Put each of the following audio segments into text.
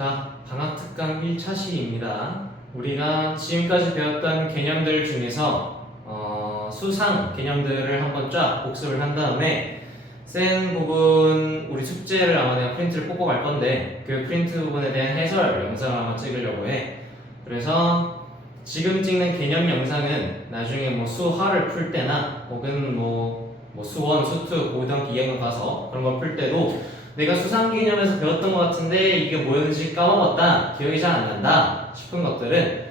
자, 방학특강 1차 시입니다. 우리가 지금까지 배웠던 개념들 중에서 수상 개념들을 한번 쫙 복습을 한 다음에 센 부분 우리 숙제를 아마 내가 프린트를 뽑고 갈 건데 그 프린트 부분에 대한 해설 영상을 한번 찍으려고 해. 그래서 지금 찍는 개념 영상은 나중에 뭐 수화를 풀 때나 혹은 뭐 수원, 수투, 고등학교 2학년 가서 그런 걸 풀 때도 내가 수상 개념에서 배웠던 것 같은데 이게 뭐였는지 까먹었다, 기억이 잘 안 난다 싶은 것들은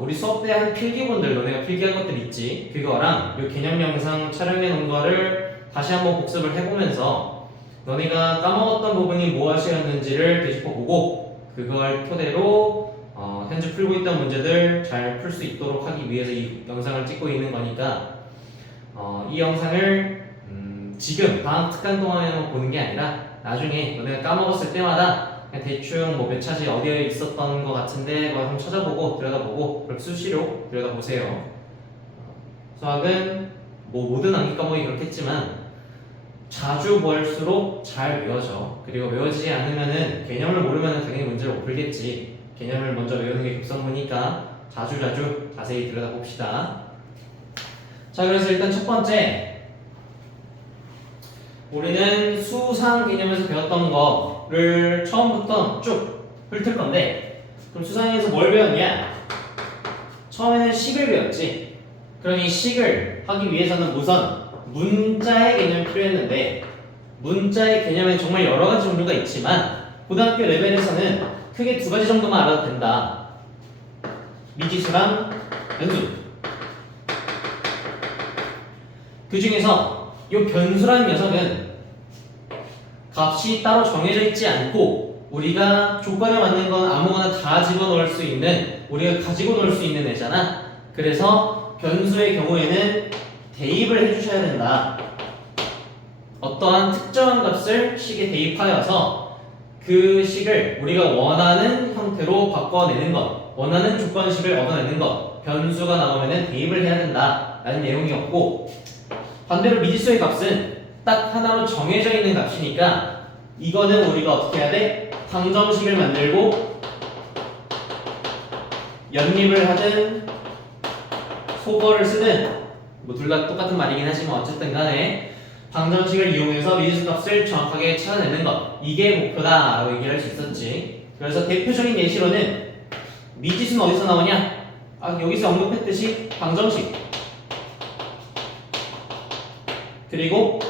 우리 수업 때 한 필기본들, 너네가 필기한 것들 있지? 그거랑 이 개념 영상 촬영해 놓은 거를 다시 한번 복습을 해보면서 너네가 까먹었던 부분이 무엇이었는지를 되짚어보고 그걸 토대로 현재 풀고 있던 문제들 잘 풀 수 있도록 하기 위해서 이 영상을 찍고 있는 거니까 이 영상을 지금 방학 특강 동안에만 보는 게 아니라 나중에 너네가 까먹었을 때마다 그냥 대충 뭐 몇 차지 어디에 있었던 것 같은데 그걸 한번 찾아보고 들여다보고 그렇게 수시로 들여다보세요. 수학은 뭐 모든 암기 과목이 그렇겠지만 자주 볼수록 잘 외워져. 그리고 외워지지 않으면은 개념을 모르면은 당연히 문제를 못 풀겠지. 개념을 먼저 외우는 게 급선무니까 자주 자세히 들여다봅시다. 자, 그래서 일단 첫 번째 우리는 수상 개념에서 배웠던 거를 처음부터 쭉 훑을 건데 그럼 수상에서 뭘 배웠냐? 처음에는 식을 배웠지. 그러니 식을 하기 위해서는 우선 문자의 개념이 필요했는데 문자의 개념엔 정말 여러 가지 종류가 있지만 고등학교 레벨에서는 크게 두 가지 정도만 알아도 된다. 미지수랑 변수. 그 중에서 이 변수라는 녀석은 값이 따로 정해져 있지 않고 우리가 조건에 맞는 건 아무거나 다 집어넣을 수 있는, 우리가 가지고 놀 수 있는 애잖아. 그래서 변수의 경우에는 대입을 해주셔야 된다. 어떠한 특정한 값을 식에 대입하여서 그 식을 우리가 원하는 형태로 바꿔내는 것, 원하는 조건식을 얻어내는 것, 변수가 나오면 대입을 해야 된다 라는 내용이었고, 반대로 미지수의 값은 딱 하나로 정해져 있는 값이니까 이거는 우리가 어떻게 해야 돼? 방정식을 만들고 연립을 하든 소거를 쓰든 뭐 둘 다 똑같은 말이긴 하지만 어쨌든 간에 방정식을 이용해서 미지수 값을 정확하게 찾아내는 것, 이게 목표다 라고 얘기할 수 있었지. 그래서 대표적인 예시로는 미지수는 어디서 나오냐? 여기서 언급했듯이 방정식, 그리고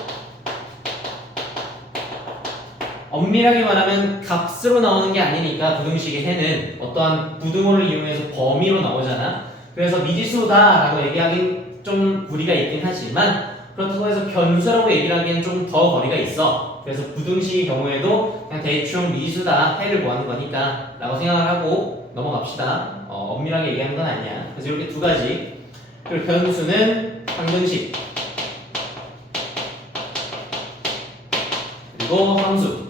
엄밀하게 말하면 값으로 나오는 게 아니니까 부등식의 해는 어떠한 부등호를 이용해서 범위로 나오잖아. 그래서 미지수다 라고 얘기하긴 좀 무리가 있긴 하지만 그렇다고 해서 변수라고 얘기를 하기엔 좀 더 거리가 있어. 그래서 부등식의 경우에도 그냥 대충 미지수다, 해를 구하는 거니까 라고 생각을 하고 넘어갑시다. 엄밀하게 얘기하는 건 아니야. 그래서 이렇게 두 가지. 그리고 변수는 방정식, 그리고 함수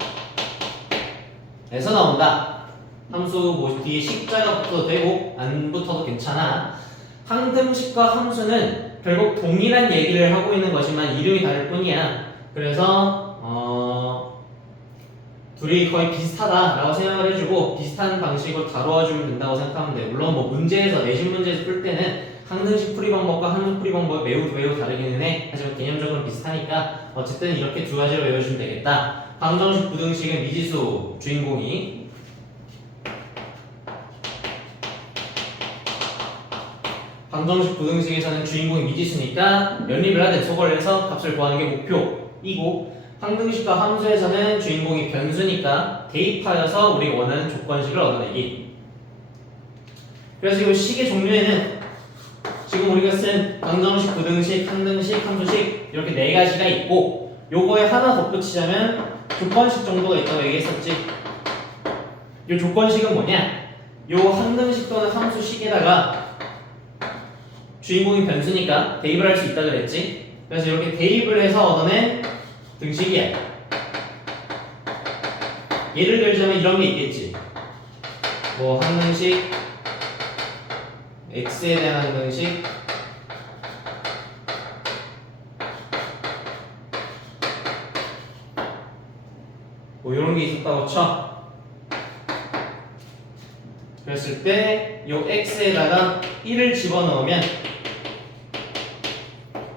에서 나온다. 함수 뭐 뒤에 식자가 붙어도 되고 안 붙어도 괜찮아. 항등식과 함수는 결국 동일한 얘기를 하고 있는 거지만 이름이 다를 뿐이야. 그래서 둘이 거의 비슷하다라고 생각을 해주고 비슷한 방식으로 다루어주면 된다고 생각하면 돼. 물론 뭐 문제에서 내신 문제에서 풀 때는 항등식 풀이 방법과 함수 풀이 방법이 매우 다르기는 해. 하지만 개념적으로 비슷하니까 어쨌든 이렇게 두 가지로 외워주면 되겠다. 방정식, 부등식은 미지수 주인공이, 방정식, 부등식에서는 주인공이 미지수니까 연립을 하든 소거를 해서 값을 구하는 게 목표이고, 항등식과 함수에서는 주인공이 변수니까 대입하여서 우리가 원하는 조건식을 얻어내기. 그래서 이 식의 종류에는 지금 우리가 쓴 방정식, 부등식, 항등식, 함수식 이렇게 네 가지가 있고, 요거에 하나 덧붙이자면 조건식 정도가 있다고 얘기했었지. 이 조건식은 뭐냐? 요 항등식 또는 함수식에다가 주인공이 변수니까 대입을 할 수 있다 그랬지. 그래서 이렇게 대입을 해서 얻어낸 등식이야. 예를 들자면 이런 게 있겠지. 뭐 항등식, x에 대한 항등식, 뭐 이런 게 있었다고 쳐. 그랬을 때 요 x에다가 1을 집어넣으면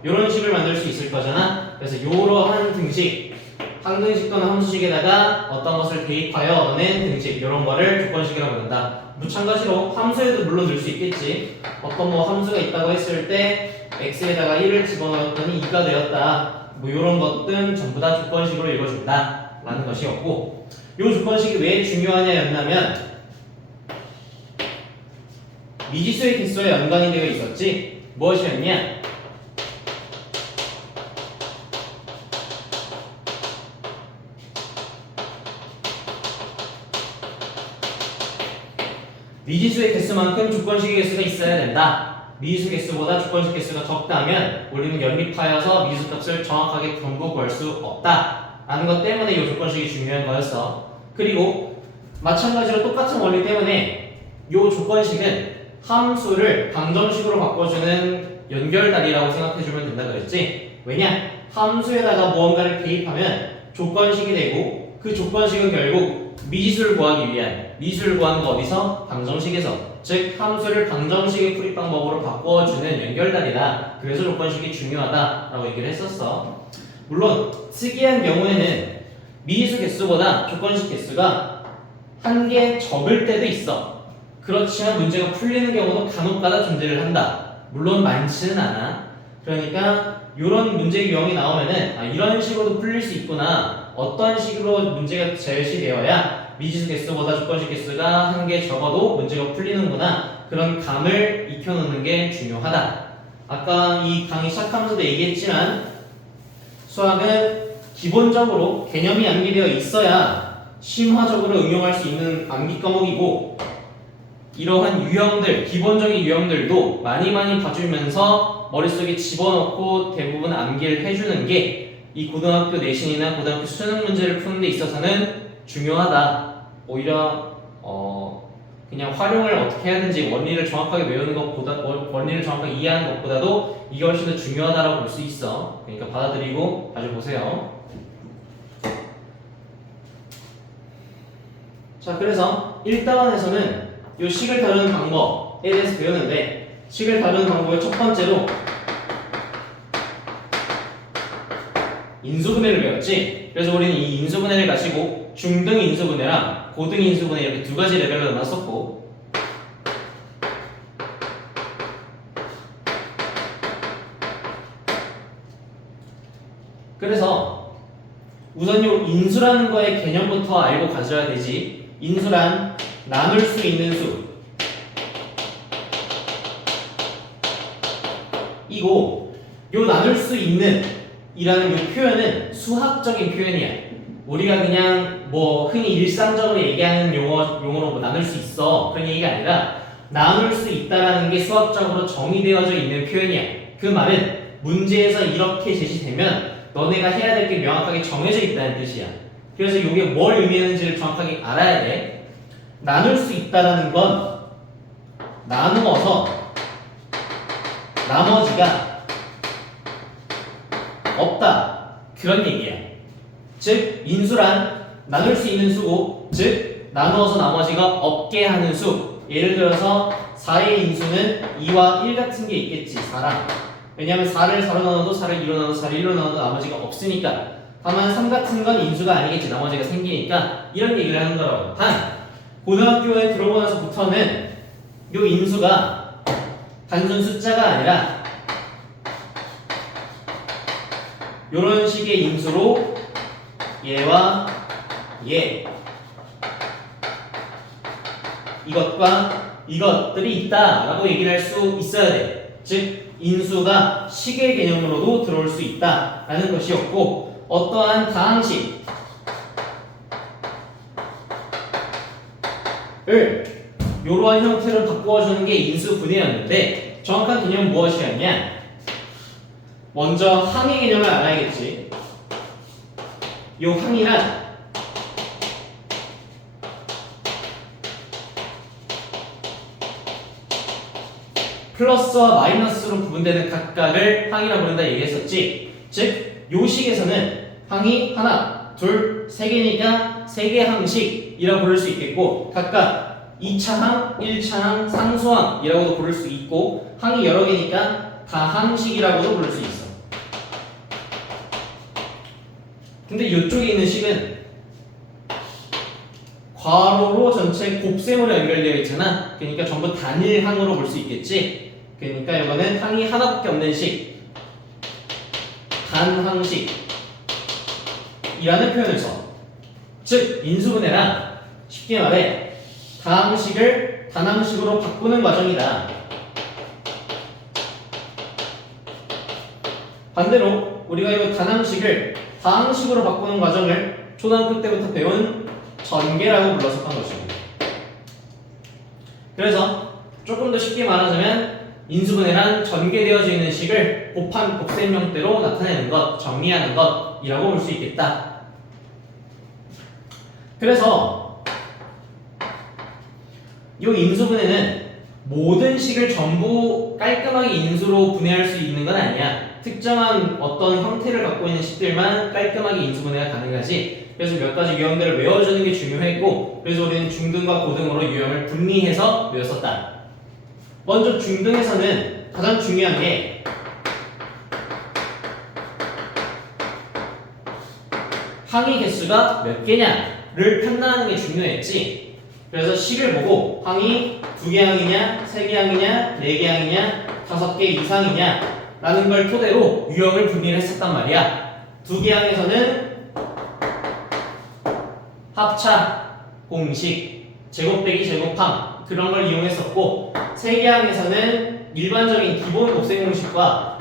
이런 식을 만들 수 있을 거잖아. 그래서 이러한 등식, 항등식 또는 함수식에다가 어떤 것을 대입하여 낸 등식, 이런 거를 조건식이라고 부른다. 마찬가지로 함수에도 물론 넣을 수 있겠지. 어떤 뭐 함수가 있다고 했을 때 x에다가 1을 집어넣었더니 2가 되었다. 뭐 이런 것들은 전부 다 조건식으로 읽어준다 라는 것이었고, 이 조건식이 왜 중요하냐였냐면 미지수의 개수와 연관이 되어 있었지. 무엇이었냐? 미지수의 개수만큼 조건식의 개수가 있어야 된다. 미지수 개수보다 조건식 개수가 적다면 우리는 연립하여서 미지수 값을 정확하게 전부 구할 수 없다 라는 것 때문에 이 조건식이 중요한 거였어. 그리고 마찬가지로 똑같은 원리 때문에 이 조건식은 함수를 방정식으로 바꿔주는 연결다리라고 생각해주면 된다 그랬지. 왜냐? 함수에다가 무언가를 대입하면 조건식이 되고, 그 조건식은 결국 미지수를 구하기 위한, 미지수를 구하는 거 어디서? 방정식에서. 즉 함수를 방정식의 풀이 방법으로 바꿔주는 연결다리다. 그래서 조건식이 중요하다라고 얘기를 했었어. 물론 특이한 경우에는 미지수 개수보다 조건식 개수가 한 개 적을 때도 있어. 그렇지만 문제가 풀리는 경우도 간혹가다 존재를 한다. 물론 많지는 않아. 그러니까 이런 문제 유형이 나오면은 이런 식으로도 풀릴 수 있구나. 어떤 식으로 문제가 제시되어야 미지수 개수보다 조건식 개수가 한 개 적어도 문제가 풀리는구나. 그런 감을 익혀놓는 게 중요하다. 아까 이 강의 시작하면서도 얘기했지만 수학은 기본적으로 개념이 암기되어 있어야 심화적으로 응용할 수 있는 암기 과목이고, 이러한 유형들, 기본적인 유형들도 많이 봐주면서 머릿속에 집어넣고 대부분 암기를 해주는 게 이 고등학교 내신이나 고등학교 수능 문제를 푸는 데 있어서는 중요하다. 오히려 그냥 활용을 어떻게 해야 되는지 원리를 정확하게 외우는 것보다, 원리를 정확하게 이해하는 것보다도 이게 훨씬 더 중요하다고 볼 수 있어. 그러니까 받아들이고 가져보세요. 자, 그래서 1단원에서는 이 식을 다루는 방법에 대해서 배우는데, 식을 다루는 방법의 첫 번째로 인수분해를 배웠지. 그래서 우리는 이 인수분해를 가지고 중등 인수분해랑 고등 인수분해 이렇게 두 가지 레벨로 나눴었고, 그래서 우선 이 인수라는 거의 개념부터 알고 가져야 되지. 인수란 나눌 수 있는 수 이고, 요 나눌 수 있는 이라는 요 표현은 수학적인 표현이야. 우리가 그냥 뭐 흔히 일상적으로 얘기하는 용어로 뭐 나눌 수 있어 그런 얘기가 아니라 나눌 수 있다라는 게 수학적으로 정의되어져 있는 표현이야. 그 말은 문제에서 이렇게 제시되면 너네가 해야 될 게 명확하게 정해져 있다는 뜻이야. 그래서 이게 뭘 의미하는지를 정확하게 알아야 돼. 나눌 수 있다라는 건 나누어서 나머지가 없다 그런 얘기야. 즉 인수란 나눌 수 있는 수고, 즉 나누어서 나머지가 없게 하는 수. 예를 들어서 4의 인수는 2와 1 같은 게 있겠지. 4랑. 왜냐하면 4를 4로 나눠도 4를 2로 나눠도 4를 1로 나눠도 나머지가 없으니까. 다만 3 같은 건 인수가 아니겠지. 나머지가 생기니까. 이런 얘기를 하는 거라고. 단 고등학교에 들어오고 나서부터는 이 인수가 단순 숫자가 아니라 이런 식의 인수로 얘와 얘 이것과 이것들이 있다라고 얘기를 할 수 있어야 돼. 즉 인수가 식의 개념으로도 들어올 수 있다라는 것이었고, 어떠한 다항식을 이러한 형태로 바꾸어주는 게 인수분해였는데, 정확한 개념은 무엇이었냐? 먼저 항의 개념을 알아야겠지. 요 항이란 플러스와 마이너스로 구분되는 각각을 항이라고 부른다 얘기했었지. 즉 요 식에서는 항이 하나, 둘, 세 개니까 세 개 항식이라고 부를 수 있겠고, 각각 2차항, 1차항, 상수항이라고도 부를 수 있고 항이 여러 개니까 다항식이라고도 부를 수 있어. 근데 이쪽에 있는 식은 괄호로 전체 곱셈으로 연결되어 있잖아. 그러니까 전부 단일항으로 볼 수 있겠지. 그러니까 이거는 항이 하나밖에 없는 식, 단항식이라는 표현을 써. 즉 인수분해란 쉽게 말해 다항식을 단항식으로 바꾸는 과정이다. 반대로 우리가 이 단항식을 다항식으로 바꾸는 과정을 초등학교 때부터 배운 전개라고 불렀었던 것입니다. 그래서 조금 더 쉽게 말하자면 인수분해란 전개되어져 있는 식을 곱한 곱셈 형태로 나타내는 것, 정리하는 것이라고 볼 수 있겠다. 그래서 이 인수분해는 모든 식을 전부 깔끔하게 인수로 분해할 수 있는 건 아니야. 특정한 어떤 형태를 갖고 있는 식들만 깔끔하게 인수분해가 가능하지. 그래서 몇 가지 유형들을 외워주는 게 중요했고, 그래서 우리는 중등과 고등으로 유형을 분리해서 외웠었다. 먼저 중등에서는 가장 중요한 게 항의 개수가 몇 개냐를 판단하는 게 중요했지. 그래서 식을 보고 항이 2개 항이냐, 3개 항이냐, 4개 항이냐, 5개 이상이냐 라는 걸 토대로 유형을 분리를 했었단 말이야. 2개 항에서는 합차, 공식, 제곱 빼기 제곱항 그런 걸 이용했었고, 3개 항에서는 일반적인 기본 곱셈 공식과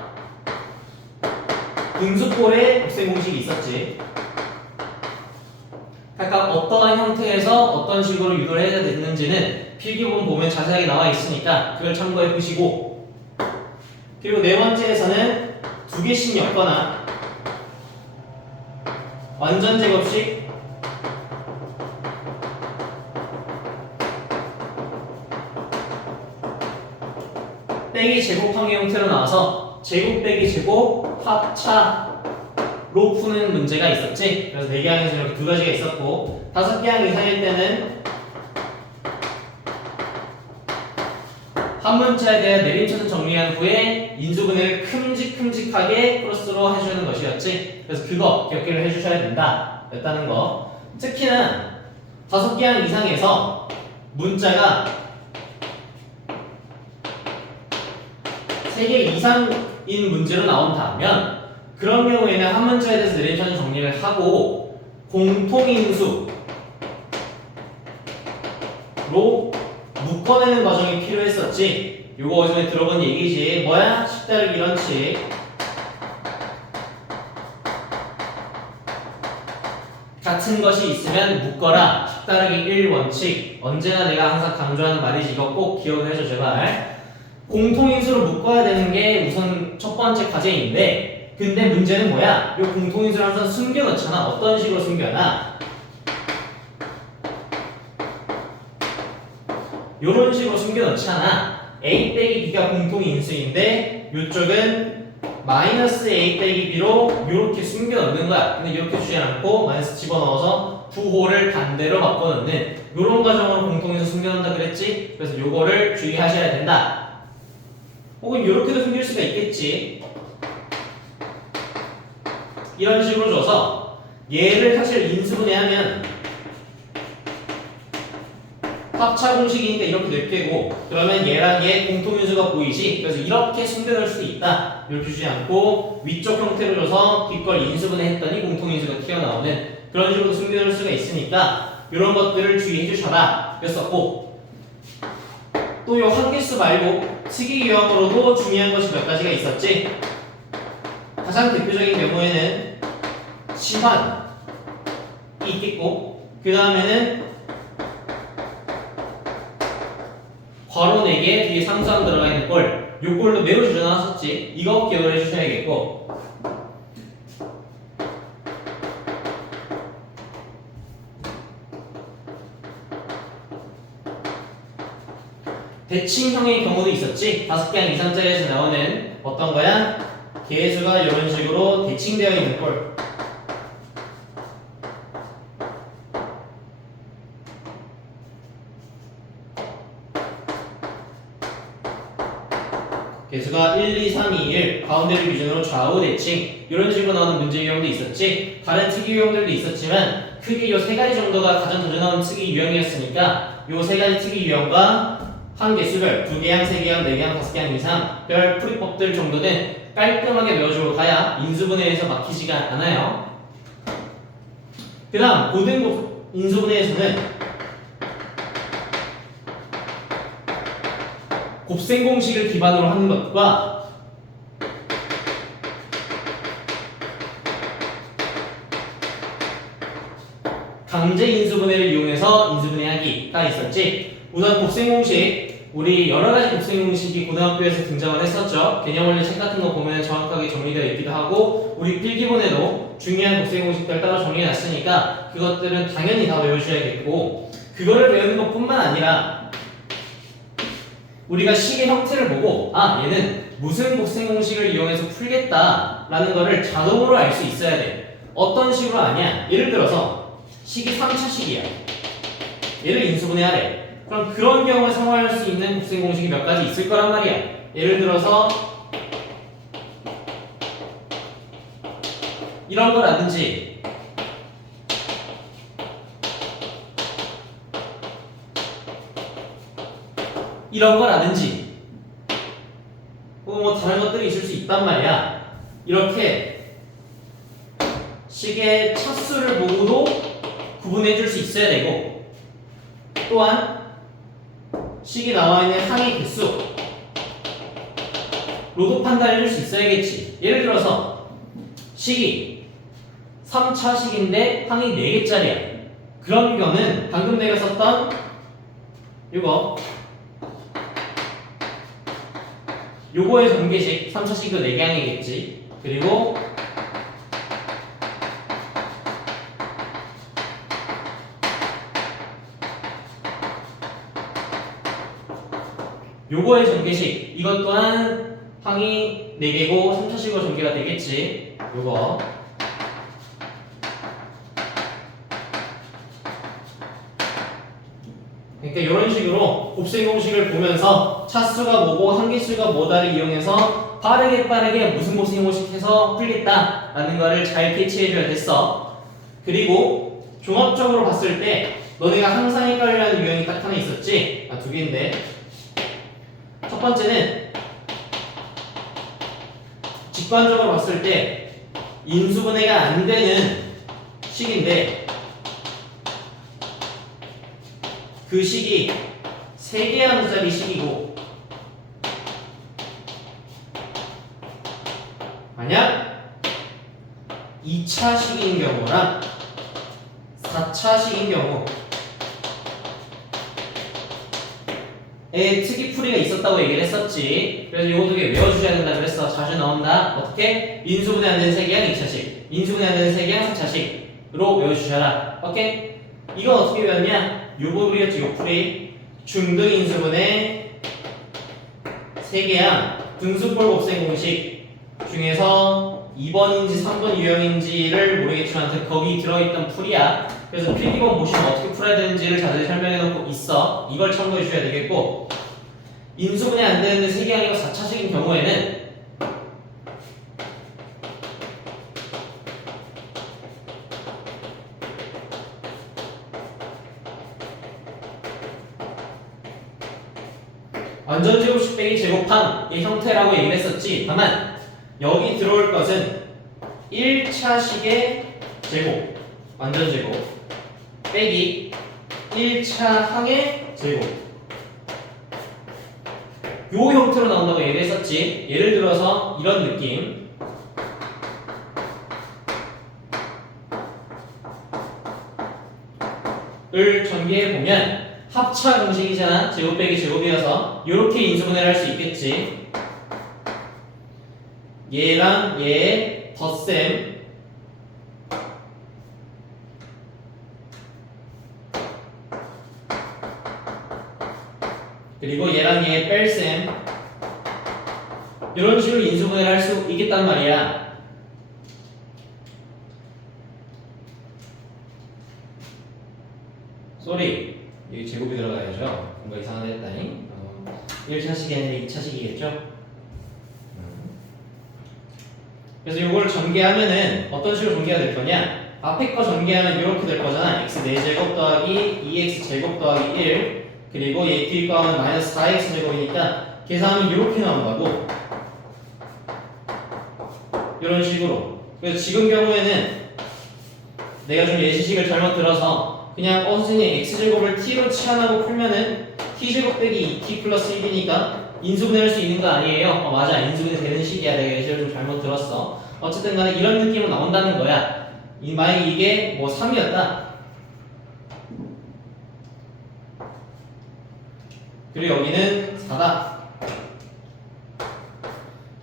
분수꼴의 곱셈 공식이 있었지. 각각 어떠한 형태에서 어떤 식으로 유도를 해야 되는지는 필기본 보면 자세하게 나와 있으니까 그걸 참고해 보시고, 그리고 네 번째에서는 2개씩 엮거나 완전 제곱식, 빼기 제곱항의 형태로 나와서 제곱 빼기 제곱 합차로 푸는 문제가 있었지. 그래서 4개 항에서 이렇게 2가지가 있었고, 5개 항 이상일 때는 한 문자에 대한 내림차순 정리한 후에 인수분해를 큼직큼직하게 플러스로 해주는 것이었지. 그래서 그거 기억을 해주셔야 된다 였다는 거. 특히나 5개 항 이상에서 문자가 3개 이상인 문제로 나온다면 그런 경우에는 한 문자에 대해서 내림차순 정리를 하고 공통인수로 묶어내는 과정이 필요했었지. 요거 어전에 들어본 얘기지. 뭐야? 식다르기 이런치. 같은 것이 있으면 묶어라. 식다르기 1원칙. 언제나 내가 항상 강조하는 말이지. 이거 꼭 기억을 해줘 제발. 공통인수로 묶어야 되는 게 우선 첫 번째 과제인데, 근데 문제는 뭐야? 이 공통인수를 항상 숨겨놓잖아. 어떤 식으로 숨겨놔? 요런 식으로 숨겨놓잖아. a 빼기 b가 공통인수인데 이쪽은 마이너스 a 빼기 b로 이렇게 숨겨놓는 거야. 근데 이렇게 주지 않고 마이너스 집어넣어서 부호를 반대로 바꿔놓는 요런 과정으로 공통인수 숨겨놓는다 그랬지? 그래서 요거를 주의하셔야 된다. 혹은 이렇게도 숨길 수가 있겠지. 이런 식으로 줘서 얘를 사실 인수분해하면 합차 공식이니까 이렇게 낼 테고, 그러면 얘랑 얘 공통인수가 보이지. 그래서 이렇게 숨겨놓을 수 있다. 이렇게 주지 않고 위쪽 형태로 줘서 뒷걸 인수분해했더니 공통인수가 튀어나오는 그런 식으로 숨겨놓을 수가 있으니까 이런 것들을 주의해 주셔라 그랬었고, 또 이 한개수 말고 특이 유형으로도 중요한 것이 몇 가지가 있었지. 가장 대표적인 경우에는 시환이 있겠고, 그 다음에는 괄호 4개 뒤에 상수항 들어가 있는 꼴, 요 꼴로 매우 줄여놨었지. 이거 기억을 해주셔야겠고, 대칭형의 경우도 있었지. 5개 항 이상짜리에서 나오는 어떤 거야? 개수가 이런 식으로 대칭되어 있는 꼴. 개수가 1, 2, 3, 2, 1 가운데를 기준으로 좌우 대칭 이런 식으로 나오는 문제 유형도 있었지. 다른 특이 유형들도 있었지만 크게 이 세 가지 정도가 가장 자주 나오는 특이 유형이었으니까 이 세 가지 특이 유형과 한 개수별 2개항, 3개항, 4개항, 5개항 이상 별 풀이법들 정도는 깔끔하게 외워주고 가야 인수분해에서 막히지가 않아요. 그 다음 고등 인수분해에서는 곱셈 공식을 기반으로 하는 것과 강제 인수분해를 이용해서 인수분해하기가 있었지. 우선 곱셈 공식, 우리 여러 가지 곱셈 공식이 고등학교에서 등장을 했었죠. 개념 원리 책 같은 거 보면 정확하게 정리되어 있기도 하고 우리 필기본에도 중요한 곱셈 공식들 따로 정리해 놨으니까 그것들은 당연히 다 외우셔야겠고 그거를 외우는 것뿐만 아니라 우리가 식의 형태를 보고 얘는 무슨 곱셈 공식을 이용해서 풀겠다라는 거를 자동으로 알 수 있어야 돼. 어떤 식으로 아냐? 예를 들어서 식이 3차식이야. 얘를 인수분해하래. 그럼 그런 경우에 사용할 수 있는 곱셈 공식이 몇 가지 있을 거란 말이야. 예를 들어서 이런 거라든지 이런 거라든지 뭐 다른 것들이 있을 수 있단 말이야. 이렇게 식의 차수를 보고도 구분해 줄 수 있어야 되고 또한 식이 나와 있는 항의 개수 로도 판단해 줄 수 있어야겠지. 예를 들어서 식이 3차식인데 항이 4개짜리야. 그런 거는 방금 내가 썼던 요거의 전개식 3차식도 4개항이겠지. 그리고 요거의 전개식 이것 또한 항이 4개고 3차식으로 전개가 되겠지. 요거 그러니까 이런 식으로 곱셈 공식을 보면서 차수가 뭐고 항계수가 뭐다를 이용해서 빠르게 무슨 곱셈 공식 해서 풀겠다라는 거를 잘 캐치해줘야 됐어. 그리고 종합적으로 봤을 때 너네가 항상 헷갈려하는 유형이 딱 하나 있었지? 2개인데 첫 번째는 직관적으로 봤을 때 인수분해가 안 되는 식인데 그 식이 3개항짜리 식이고 만약 2차식인 경우랑 4차식인 경우 특이풀이가 있었다고 얘기를 했었지. 그래서 이거 되게 외워주셔야 된다 그랬어. 자주 나온다. 어떻게? 인수분해 안 되는 3개항 2차식, 인수분해 안 되는 3개항 4차식으로 외워주셔라. 오케이? 이건 어떻게 외웠냐? 요 부분이었지. 요 풀이 중등 인수분해 3개항 등수꼴 곱셈 공식 중에서 2번인지 3번 유형인지를 모르겠지만 거기 들어있던 풀이야. 그래서 필기본 보시면 어떻게 풀어야 되는지를 자세히 설명해 놓고 있어. 이걸 참고해 주셔야 되겠고 인수분해 안 되는 3개항이고 4차식인 경우에는 완전제곱식 빼기 제곱항의 형태라고 얘기를 했었지. 다만 여기 들어올 것은 1차식의 제곱 완전제곱 빼기 1차 항의 제곱 요 형태로 나온다고 얘기를 했었지. 예를 들어서 이런 느낌 을 전개해보면 합차 공식이잖아. 제곱 빼기 제곱이어서 이렇게 인수분해를 할 수 있겠지. 얘랑 얘의 덧셈 그리고 얘랑 얘의 뺄셈 이런 식으로 인수분해를 할 수 있겠단 말이야. 쏘리 여기 제곱이 들어가야죠. 뭔가 이상하다 했다니 1차식이 아니라 2차식이겠죠? 그래서 이걸 전개하면은 어떤 식으로 전개가 될 거냐? 앞에 거 전개하면 이렇게 될 거잖아. x 4제곱 더하기 2x 제곱 더하기 1 그리고 얘 뒤에 거 하면 마이너스 4x 제곱이니까 계산하면 이렇게 나온다고. 이런 식으로. 그래서 지금 경우에는 내가 좀 예시식을 잘못 들어서 그냥 선생님 x제곱을 t로 치환하고 풀면은 t제곱 빼기 2t 플러스 1이니까 인수분해할 수 있는 거 아니에요? 맞아, 인수분해 되는 식이야. 내가 예시를 좀 잘못 들었어. 어쨌든 간에 이런 느낌으로 나온다는 거야. 만약에 이게 뭐 3이었다 그리고 여기는 4다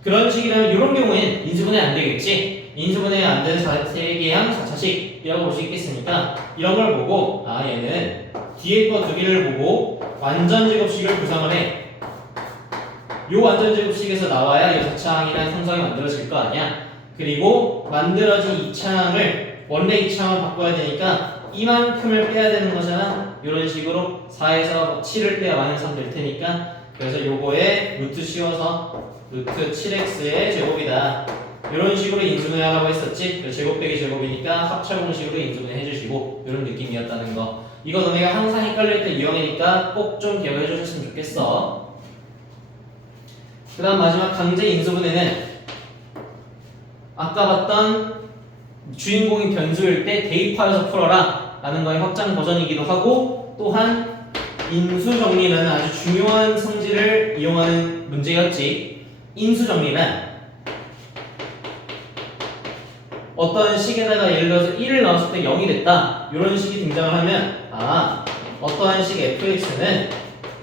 그런 식이라면 이런 경우엔 인수분해 안 되겠지. 인수분해 안 되는 3개항 4차식이라고 볼 수 있겠으니까 이런 걸 보고 얘는 뒤에 거 두 개를 보고 완전제곱식을 구성을 해. 요 완전제곱식에서 나와야 이 4차항이라는 성성이 만들어질 거 아니야. 그리고 만들어진 2차항을 원래 2차항을 바꿔야 되니까 이만큼을 빼야 되는 거잖아. 이런 식으로 4에서 7을 빼야 마이너스 3 될 테니까 그래서 요거에 루트 씌워서 루트 7x의 제곱이다. 이런 식으로 인수분해하라고 했었지. 그래서 제곱 빼기 제곱이니까 합차 공식으로 인수분해 해주시고 이런 느낌이었다는 거. 이거 너네가 항상 헷갈릴 때 유형이니까 꼭 좀 기억해 주셨으면 좋겠어. 그 다음 마지막 강제 인수분해는 아까 봤던 주인공이 변수일 때 대입하여서 풀어라 라는 거의 확장 버전이기도 하고 또한 인수정리라는 아주 중요한 성질을 이용하는 문제였지. 인수정리는 어떤 식에다가 예를 들어서 1을 넣었을 때 0이 됐다 이런 식이 등장을 하면 어떠한 식 fx는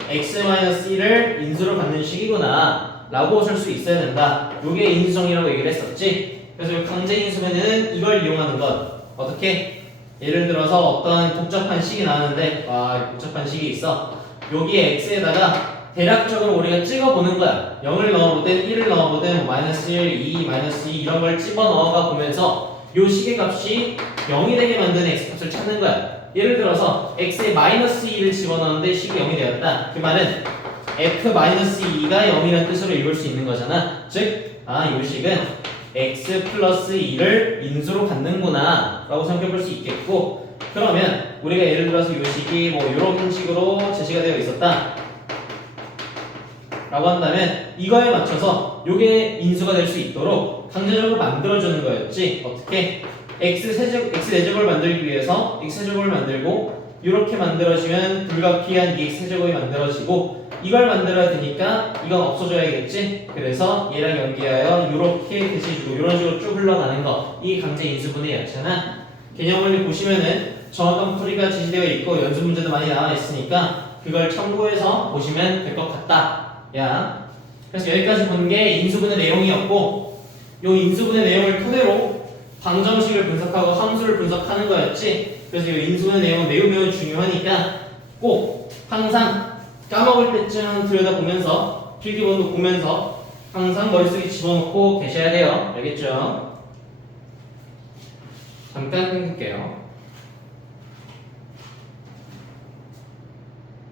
x-1을 인수로 받는 식이구나 라고 쓸 수 있어야 된다. 요게 인수정리라고 얘기를 했었지. 그래서 강제 인수분해는 이걸 이용하는 것. 어떻게? 예를 들어서 어떤 복잡한 식이 나왔는데 복잡한 식이 있어. 여기에 x에다가 대략적으로 우리가 찍어보는 거야. 0을 넣어보든 1을 넣어보든 마이너스 1, 2, 마이너스 2 이런 걸 집어넣어가 보면서 요 식의 값이 0이 되게 만드는 x값을 찾는 거야. 예를 들어서 x에 마이너스 2를 집어넣었는데 식이 0이 되었다. 그 말은 f-2가 0이라는 뜻으로 읽을 수 있는 거잖아. 즉, 요 식은 x 플러스 2를 인수로 갖는구나 라고 생각해 볼 수 있겠고 그러면 우리가 예를 들어서 요 식이 뭐 이런 식으로 제시가 되어 있었다 라고 한다면 이거에 맞춰서 요게 인수가 될 수 있도록 강제적으로 만들어주는 거였지. 어떻게? x4제곱을 만들기 위해서 x세제곱을 만들고 이렇게 만들어지면 불가피한 2x세제곱이 만들어지고 이걸 만들어야 되니까 이건 없어져야겠지. 그래서 얘랑 연계하여 이렇게 대시해주고 이런 식으로 쭉 흘러가는 거. 이게 강제 인수분해였잖아. 개념을 보시면은 정확한 풀이가 제시되어 있고 연습 문제도 많이 나와 있으니까 그걸 참고해서 보시면 될 것 같다. 야, 그래서 여기까지 본 게 인수분해 내용이었고 요 인수분해 내용을 토대로 방정식을 분석하고 함수를 분석하는 거였지. 그래서 이 인수분해 내용은 매우 중요하니까 꼭 항상 까먹을 때쯤 들여다보면서 필기본도 보면서 항상 머릿속에 집어넣고 계셔야 돼요. 알겠죠? 잠깐 끊을게요.